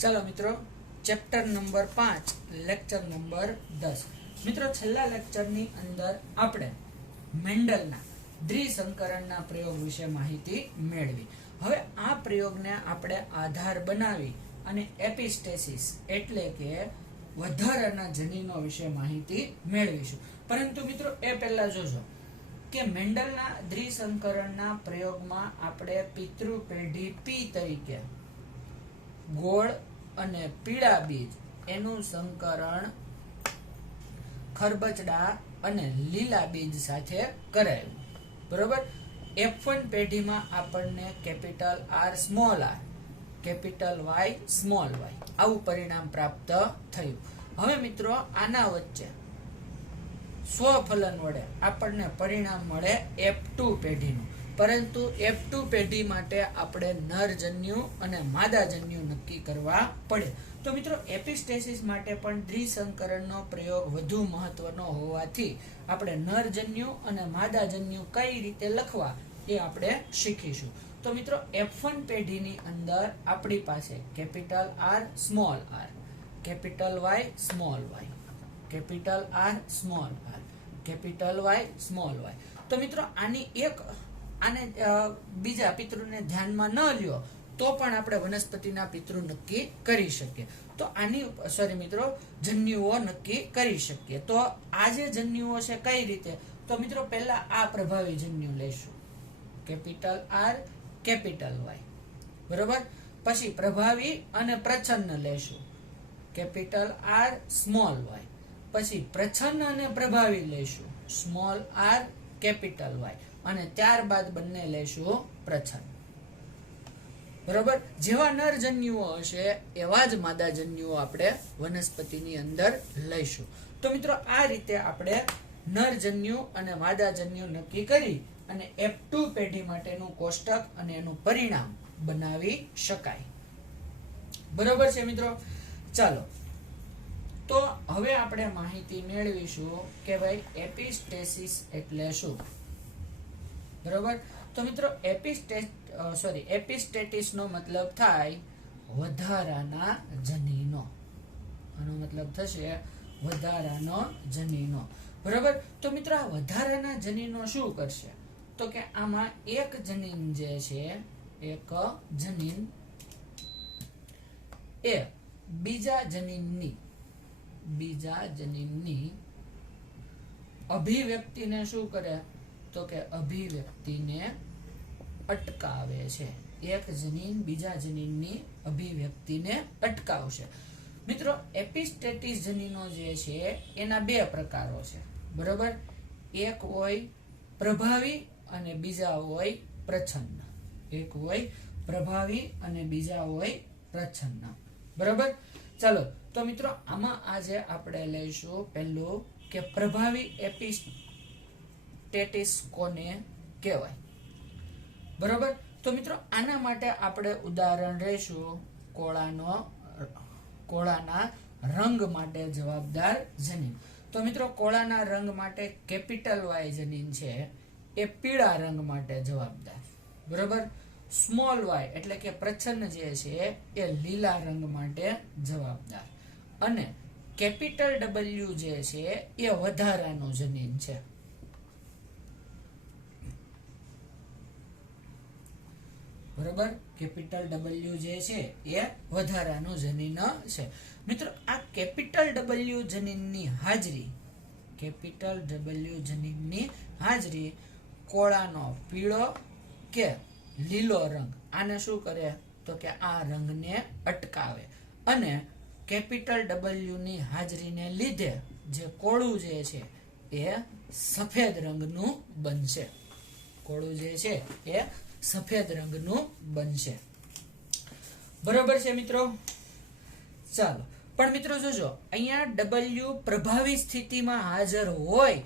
ચાલો મિત્રો, chapter number 5 lecture number 10. મિત્રો, છેલ્લા લેક્ચરની અંદર આપણે મેન્ડલના દ્વિસંકરણના પ્રયોગ વિશે માહિતી મેળવી. હવે આ પ્રયોગને આપણે આધાર બનાવી અને એપિસ્ટેસિસ એટલે કે વધારાના જનીનો વિશે માહિતી મેળવીશું. પરંતુ મિત્રો, એ પહેલા જોજો કે મેન્ડલના દ્વિસંકરણના પ્રયોગમાં આપણે પિતૃ પેઢી પી તરીકે ગોળ અને પીળા બીજ એનું સંકરણ ખરબચડા અને લીલા બીજ સાથે કરાયું. બરોબર. F1 પેઢીમાં આપણને capital R small r, capital Y small y આવું પરિણામ પ્રાપ્ત થયું. હવે મિત્રો, આના વચ્ચે સ્વફલન વડે આપણને પરિણામ મળે F2 પેઢીનું. પરંતુ F2 પેઢી માટે આપણે નરજન્યુ અને માદાજન્યુ નક્કી કરવા પડે. તો મિત્રો, એપિસ્ટેસિસ માટે પણ દ્વિસંકરણનો પ્રયોગ વધુ મહત્વનો હોવાથી આપણે નરજન્યુ અને માદાજન્યુ કઈ રીતે લખવા એ આપણે શીખીશું. તો મિત્રો, F1 પેઢીની અંદર આપણી પાસે capital R small r, capital Y small y, capital R small r, capital Y small y. તો મિત્રો, આને બીજા પિતૃને ધ્યાનમાં ન લ્યો તો પણ આપણે વનસ્પતિના પિતૃ નક્કી કરી શકીએ. તો જન્યુઓ નક્કી કરી શકીએ. તો આ જે જન્યુઓ છે કઈ રીતે? તો મિત્રો, પહેલા આ પ્રભાવી જન્યુ લઈશું, કેપિટલ R કેપિટલ Y. બરોબર. પછી પ્રભાવી અને પ્રચ્છન્ન લેશું, કેપિટલ R સ્મોલ y. પછી પ્રચ્છન્ન અને પ્રભાવી લેશું, સ્મોલ r કેપિટલ Y. અને ત્યારબાદ બંને લેશું પ્રચ્છન્ન. બરોબર. જેવા નરજન્યુઓ હશે એવા જ માદાજન્યુઓ આપણે વનસ્પતિની અંદર લઈશું. તો મિત્રો, આ રીતે આપણે નરજન્યુ અને માદાજન્યુ નક્કી કરી અને F2 પેઢી માટેનું કોષ્ટક અને એનું પરિણામ બનાવી શકાય. બરોબર છે મિત્રો. ચાલો, તો હવે આપણે માહિતી મેળવીશું કે ભાઈ એપિસ્ટેસિસ એટલે શું. બરોબર. તો મિત્રો, એપિસ્ટેટિસ નો મતલબ થાય વધારાના જનીનો. આનો મતલબ થશે વધારાનો જનીનો. બરોબર. તો મિત્રો, આ વધારાના જનીનો શું કરશે? તો કે આમાં એક જનીન જે છે, એક જનીન એ બીજા જનીનની અભિવ્યક્તિને શું કરે? તો કે અભિવ્યક્તિને અટકાવે છે. એક જનીન બીજા જનીનની અભિવ્યક્તિને અટકાવશે. મિત્રો, એપિસ્ટેટિસ જનીનો જે છે એના બે પ્રકારો છે. બરોબર. એક હોય પ્રભાવી અને બીજા હોય પ્રચ્છન્ન. એક હોય પ્રભાવી અને બીજા હોય પ્રચ્છન્ન. બરોબર. ચાલો, તો મિત્રો, આમાં આજે આપણે લઈશું પહેલું કે પ્રભાવી એપિસ્ટેટિસ કોને કહેવાય. બરોબર. તો મિત્રો, આના માટે આપણે ઉદાહરણ લઈશું કોળાના રંગ માટે જવાબદાર જનીન. તો મિત્રો, કોળાના રંગ માટે કેપિટલ Y જનીન છે એ પીળા રંગ માટે જવાબદાર. બરોબર. સ્મોલ y એટલે કે પ્રચ્છન્ન જે છે એ લીલા રંગ માટે જવાબદાર. અને કેપિટલ W જે છે એ વધારાનું જનીન છે. બરોબર. કેપિટલ W જે છે એ વધારાનું જનીન છે. મિત્રો, આ કેપિટલ W જનીનની હાજરી કોળાનો પીળો કે લીલો રંગ આને શું કરે? તો કે આ રંગને અટકાવે. અને કેપિટલ W ની હાજરીને લીધે જે કોળું જે છે એ સફેદ રંગનું બનશે. કોળું જે છે એ સફેદ રંગનું બનશે. બરોબર છે મિત્રો. ચાલો, પણ મિત્રો જોજો, અહીંયા W પ્રભાવી સ્થિતિમાં હાજર હોય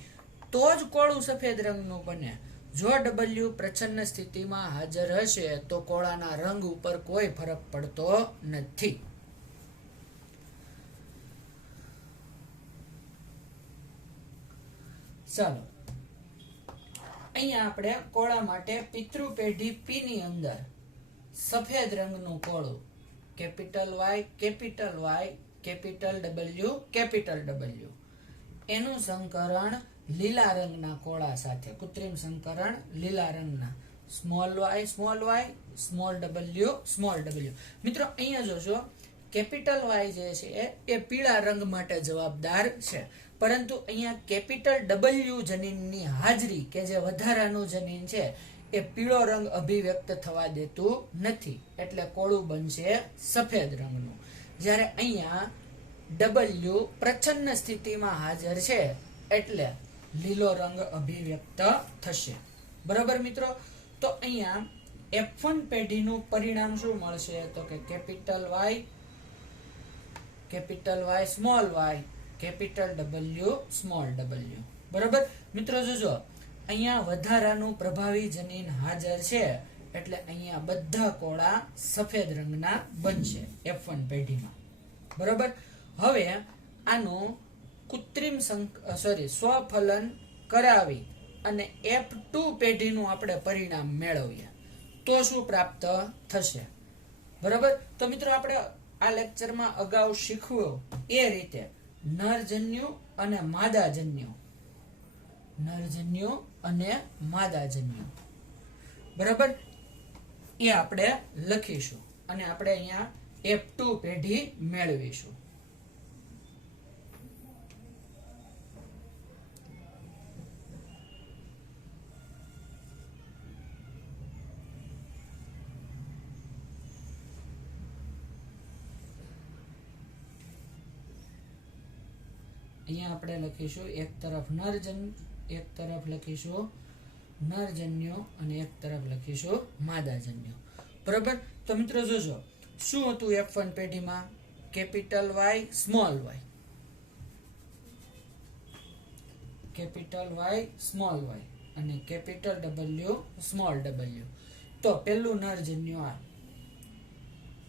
તો જ કોળું સફેદ રંગનું બને. જો W પ્રચ્છન્ન સ્થિતિમાં હાજર હશે તો કોળાના રંગ ઉપર કોઈ ફરક પડતો નથી. ચાલો, અહીંયા આપણે કોળા માટે પિતૃ પેઢી P ની અંદર સફેદ રંગનું કોળું capital Y, capital Y, capital W, capital W. એનું સંકરણ લીલા રંગના કોળા સાથે, કૃત્રિમ સંકરણ લીલા રંગના, small Y, small W, small W. મિત્રો અહીંયા જોજો, કેપિટલ વાય જે છે એ પીળા રંગ માટે જવાબદાર છે, પરંતુ અહીંયા કેપિટલ ડબલ્યુ જનીનની હાજરી કે જે વધારાનું જનીન છે એ પીળો રંગ અભિવ્યક્ત થવા દેતું નથી, એટલે કોળું બનશે સફેદ રંગનું. જ્યારે અહીંયા ડબલ્યુ પ્રચ્છન્ન સ્થિતિમાં હાજર છે એટલે લીલો રંગ અભિવ્યક્ત થશે. બરાબર મિત્રો? તો અહીંયા F1 પેઢીનું પરિણામ શું મળશે? તો કે capital Y small Y, capital W small W. બરાબર મિત્રો? જોજો, અહીંયા વધારાનું પ્રભાવી જનીન હાજર છે એટલે અહીંયા બધા કોળા સફેદ રંગના બનશે F1 પેઢીમાં. બરાબર? હવે આનું કૃત્રિમ સ્વફલન કરાવી અને F2 પેઢીનું આપણે પરિણામ મેળવીએ તો શું પ્રાપ્ત થશે? બરાબર? તો મિત્રો આપણે આ લેક્ચરમાં અગાઉ શીખવ્યું એ રીતે નરજન્યુ અને માદાજન્યુ, બરાબર, એ આપણે લખીશું અને આપણે અહીંયા F2 પેઢી મેળવીશું. અહીંયા આપણે લખીશું એક તરફ લખીશું નરજન્યુ અને એક તરફ લખીશું માદાજન્યુ. બરાબર? તો મિત્રો જોજો, શું હતું F1 પેઢીમાં? Capital Y small Y, capital Y small Y અને કેપિટલ ડબલ્યુ સ્મોલ ડબલ્યુ. તો પહેલું નરજન્યુ આ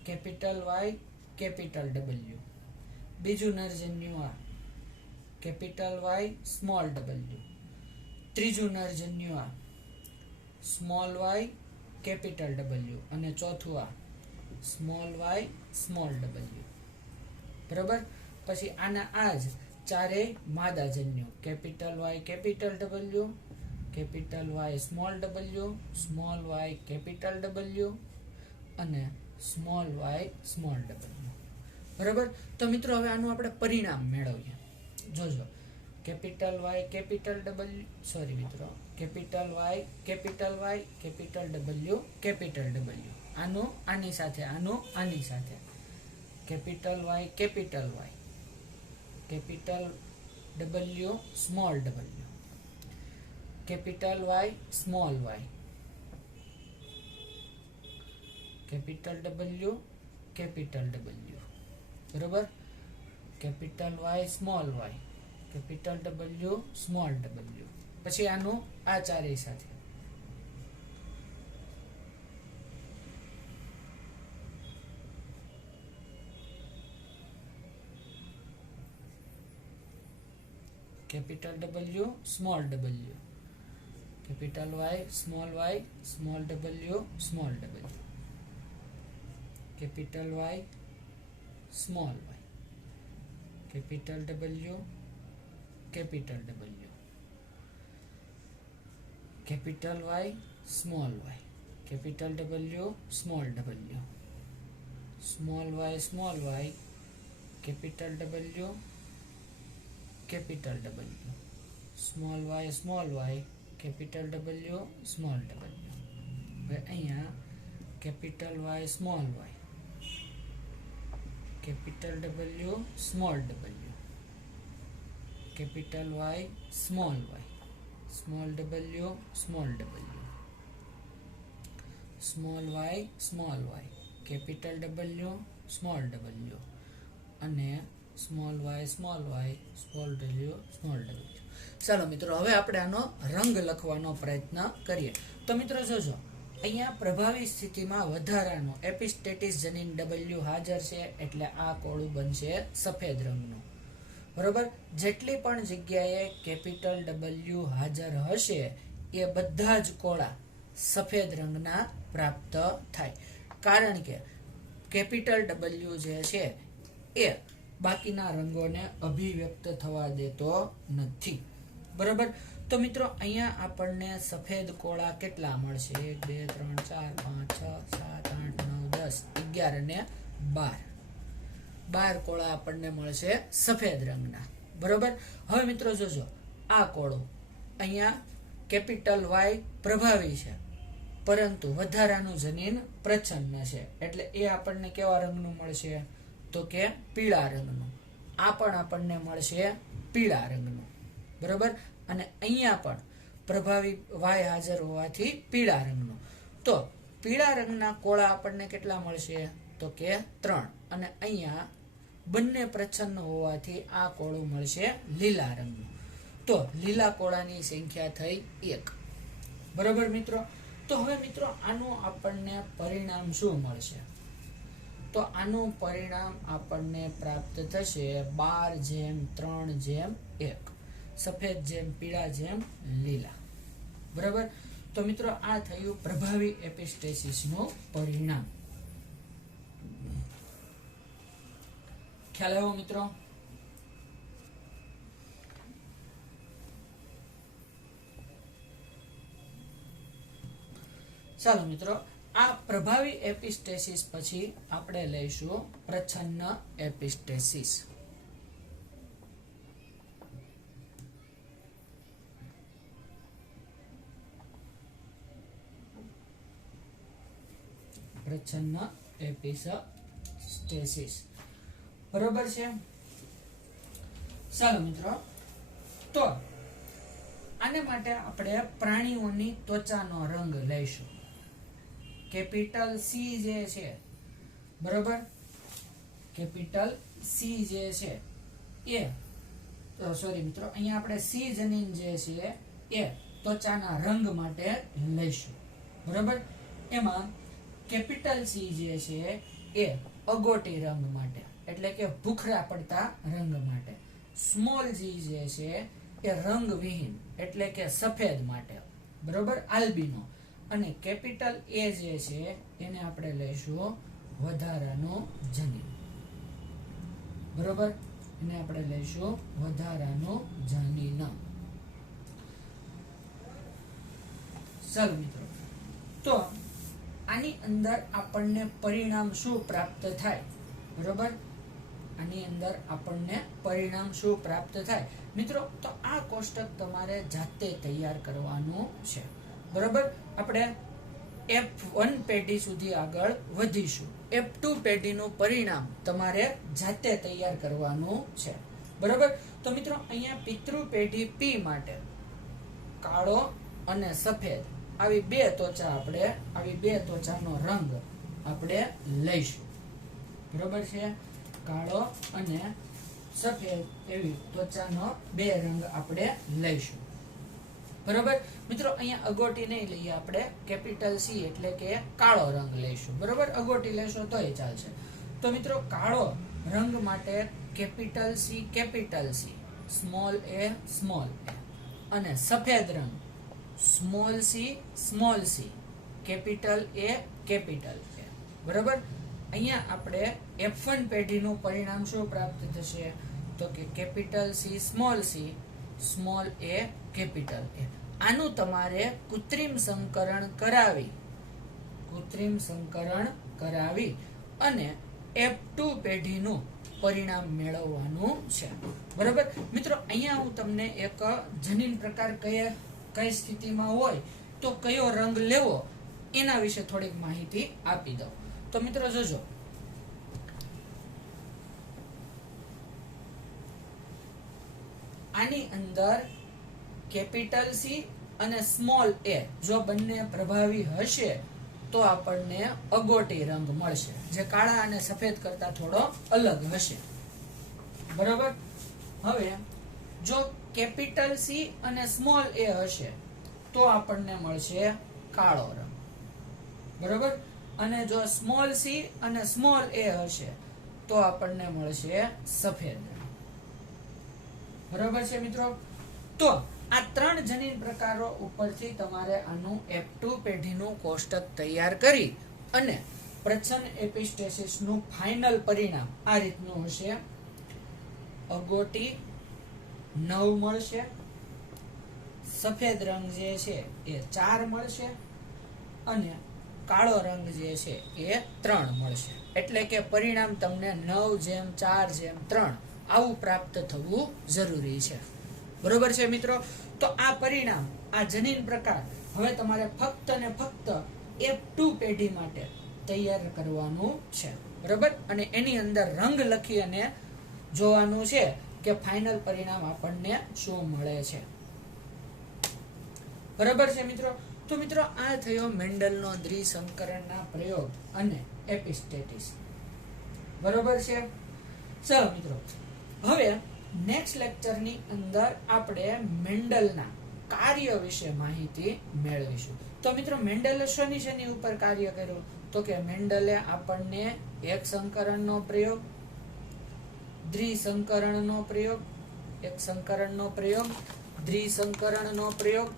કેપિટલ વાય કેપિટલ ડબલ્યુ, બીજું નરજન્યુ આ કેપિટલ વાય સ્મોલ ડબલ્યુ, ત્રીજું નરજન્યુ આ સ્મોલ વાય કેપિટલ ડબલ્યુ અને ચોથું આ સ્મોલ વાય સ્મોલ ડબલ્યુ. બરાબર? પછી આના આ જ ચારેય માદાજન્યુ, capital Y capital W, capital Y small W, small Y capital W અને સ્મોલ વાય સ્મોલ ડબલ્યુ. બરાબર? તો મિત્રો હવે આનું આપણે પરિણામ મેળવીએ. જોજો, capital Y capital W, capital Y capital W, આનું આની સાથે, આનું આની સાથે, capital Y capital W small W, capital Y small Y, capital W capital W. બરોબર? Capital Y small Y, capital W small W. પછી આનું આ ચારેય સાથે, capital W small W, capital Y small W small W, capital Y small Y, capital W capital W, capital Y small Y, capital W small W, small Y capital W capital W, small Y capital W small W. હવે અહીંયા capital Y small Y, capital W small W, capital Y small W small W, small Y capital W small W અને small Y small W small W. ચાલો મિત્રો, હવે આપણે આનો રંગ લખવાનો પ્રયત્ન કરીએ. તો મિત્રો જોજો, અહીંયા પ્રભાવી સ્થિતિમાં વધારાનો એપિસ્ટેટિસ જનીન ડબલ્યુ હાજર છે, એટલે આ કોળું બનશે સફેદ રંગનું. બરોબર? જેટલી પણ જગ્યાએ કેપિટલ ડબલ્યુ હાજર હશે એ બધા જ કોળા સફેદ રંગના પ્રાપ્ત થાય, કારણ કે કેપિટલ ડબલ્યુ જે છે એ બાકીના રંગોને અભિવ્યક્ત થવા દેતો નથી. બરાબર. તો મિત્રો અહીંયા આપણને સફેદ કોળા કેટલા મળશે? 1 2 3 4 5 6 7 8 9 10 11 અને 12 કોળા આપણને મળશે સફેદ રંગના. બરોબર. હવે મિત્રો જોજો, આ કોળો અહીંયા કેપિટલ વાય પ્રભાવી છે, પરંતુ વધારાનું જનીન પ્રચ્છન્ન છે, એટલે એ આપણને કેવા રંગનું મળશે? તો કે પીળા રંગનું. આ પણ આપણને મળશે પીળા રંગનું. બરોબર. અને અહીંયા પણ પ્રભાવી વાય હાજર હોવાથી પીળા રંગનું. તો પીળા રંગના કોળા આપણને કેટલા મળશે? તો કે 3. અને અહીંયા બંને પ્રચ્છન્ન હોવાથી આ કોળું મળશે લીલા રંગનું. તો લીલા કોળાની સંખ્યા થઈ 1. બરોબર મિત્રો. તો હવે મિત્રો આનું આપણને પરિણામ શું મળશે? તો આનું પરિણામ આપણને પ્રાપ્ત થશે 12:3:1, સફેદ જેમ પીળા જેમ લીલા. બરાબર. તો મિત્રો આ થયું પ્રભાવી એપિસ્ટેસિસ નું પરિણામ. ખ્યાલ આવ્યો મિત્રો? ચાલો મિત્રો, આ પ્રભાવી એપિસ્ટેસિસ પછી આપણે લઈશું પ્રચ્છન્ન એપિસ્ટેસિસ. પ્રચ્છન્ન એપિસ્ટેસિસ. બરોબર છે. ચાલો મિત્રો, તો આને માટે આપણે પ્રાણીઓની ત્વચાનો રંગ લઈશું. કેપિટલ સી જે છે, બરોબર, કેપિટલ સી જે છે એ સોરી મિત્રો, અહીંયા આપણે સી જનીન જે છે એ ત્વચાના રંગ માટે લઈશું. બરોબર. એમાં કેપિટલ સી જે છે એ અગોટી રંગ માટે, એટલે કે ભૂખરા પડતા રંગ માટે. સ્મોલ જી જે છે એ રંગવિહીન, એટલે કે સફેદ માટે. બરોબર, આલ્બિનો. અને કેપિટલ એ જે છે એને આપણે લઈશું વધારાનો જનીન. બરોબર, એને આપણે લઈશું વધારાનો જનીન. ચાલો મિત્રો, તો આની અંદર આપણને પરિણામ શું પ્રાપ્ત થાય? બરોબર, આની અંદર આપણને પરિણામ શું પ્રાપ્ત થાય મિત્રો? તો આ કોષ્ટક તમારે જાતે તૈયાર કરવાનું છે. બરોબર. આપણે F1 પેઢી સુધી આગળ વધીશું. F2 પેઢીનું પરિણામ તમારે જાતે તૈયાર કરવાનું છે. બરોબર. તો મિત્રો અહીંયા પિતૃ પેઢી P માટે કાળો અને સફેદ આવી બે ત્વચાનો રંગ આપણે લઈશું. બરોબર છે. કાળો અને સફેદ એવી ત્વચાનો બે રંગ આપણે લઈશું. બરોબર મિત્રો, અહીંયા અગોટી નહીં લઈએ, આપણે કેપિટલ સી એટલે કે કાળો રંગ લઈશું. બરોબર, અગોટી લેશો તોય ચાલશે. તો મિત્રો કાળો રંગ માટે કેપિટલ સી, સ્મોલ એ, અને સફેદ રંગ સ્મોલ સી, કેપિટલ એ. બરોબર. અહીંયા આપણે F1 પેઢીનું પરિણામ શું પ્રાપ્ત થશે? તો કે કેપિટલ સી, સ્મોલ એ, કેપિટલ એ. આનું તમારે કૃત્રિમ સંકરણ કરાવી અને F2 પેઢીનું પરિણામ મેળવવાનું છે. બરાબર મિત્રો, અહીંયા હું તમને એક જનીન પ્રકાર કઈ સ્થિતિમાં હોય તો કયો રંગ લેવો એના વિશે થોડીક માહિતી આપી દઉં. તો મિત્રો જોજો, આની અંદર કેપિટલ સી અને સ્મોલ એ જો બંને પ્રભાવી હશે તો આપણને અગોટી રંગ મળશે, જે કાળા અને સફેદ કરતા થોડો અલગ હશે. બરાબર. હવે જો કેપિટલ સી અને સ્મોલ એ હશે તો આપણને મળશે કાળો રંગ. બરાબર. અને જો સ્મોલ સી અને સ્મોલ એ હશે તો આપણને મળશે સફેદ રંગ. બરાબર છે મિત્રો. તો આ ત્રણ જનીન પ્રકારો ઉપરથી તમારે આનું F2 પેઢીનું કોષ્ટક તૈયાર કરી અને પ્રચ્છન્ન એપિસ્ટેસિસ નું ફાઇનલ પરિણામ આ રીતનું હશે. અગોટી 9 મળશે, સફેદ રંગ જે છે એ 4 મળશે અને કાળો રંગ જે છે એ 3 મળશે. એટલે કે પરિણામ તમને 9:4:3 આવું પ્રાપ્ત થવું જરૂરી છે. બરોબર છે મિત્રો? તો આ પરિણામ, આ જનીન પ્રકાર હવે તમારે ફક્ત ને ફક્ત F2 પેઢી માટે તૈયાર કરવાનું છે. બરોબર? અને એની અંદર રંગ લખી અને જોવાનું છે કે ફાઇનલ પરિણામ આપણને શું મળે છે. બરાબર છે મિત્રો? તો મિત્રો આ થયો મેન્ડલનો દ્વિસંકરણના પ્રયોગ અને એપિસ્ટેટિસ. બરોબર છે? ચાલો મિત્રો, હવે નેક્સ્ટ લેક્ચરની અંદર આપણે મેન્ડલના કાર્ય વિશે માહિતી મેળવીશું. તો મિત્રો મેન્ડલે શેની ઉપર કાર્ય કર્યું? તો કે મેન્ડલે આપણને એક સંકરણનો પ્રયોગ, દ્વિસંકરણનો પ્રયોગ, એક સંકરણનો પ્રયોગ, દ્વિસંકરણનો પ્રયોગ,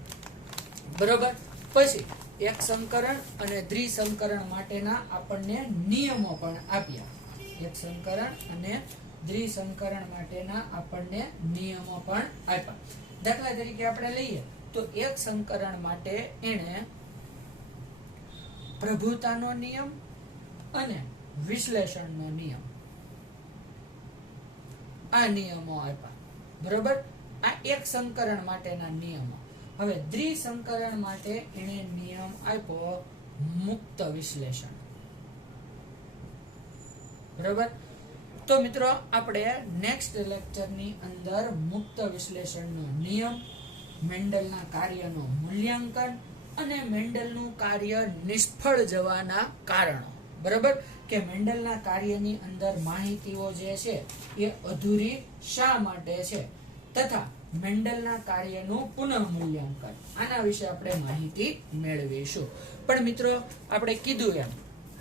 બરોબર, પછી એક સંકરણ અને દ્વિસંકરણ માટેના આપણને નિયમો પણ આપ્યા. એક સંકરણ અને દ્વિસંકરણ માટેના આપણને નિયમો પણ આપ્યા. દાખલા તરીકે આપણે લઈએ તો એક સંકરણ માટે એણે પ્રભુતાનો નિયમ અને વિશ્લેષણનો નિયમ, આ નિયમો આપ્યા. બરોબર? આ એક સંકરણ માટેના નિયમો. હવે દ્વિસંકરણ માટે એણે નિયમ આપ્યો મુક્ત વિશ્લેષણ. બરોબર? તો મિત્રો આપણે નેક્સ્ટ લેક્ચરની અંદર મુક્ત વિશ્લેષણનો નિયમ, મેન્ડલના કાર્યનું મૂલ્યાંકન અને મેન્ડલનું કાર્ય નિષ્ફળ જવાના કારણો, બરોબર, કે મેન્ડલના કાર્યની અંદર માહિતીઓ જે છે એ અધૂરી શા માટે છે, તથા મેન્ડલના કાર્યનું પુનઃમૂલ્યાંકન, આના વિશે આપણે માહિતી મેળવીશું. પણ મિત્રો આપણે કીધું એમ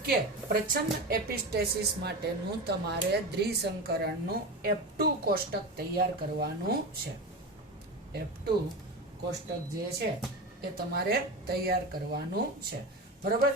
કે પ્રચ્છન્ન એપિસ્ટેસિસ માટેનું તમારે દ્વિસંકરણનું F2 કોષ્ટક તૈયાર કરવાનું છે. F2 કોષ્ટક જે છે એ તમારે તૈયાર કરવાનું છે. બરોબર?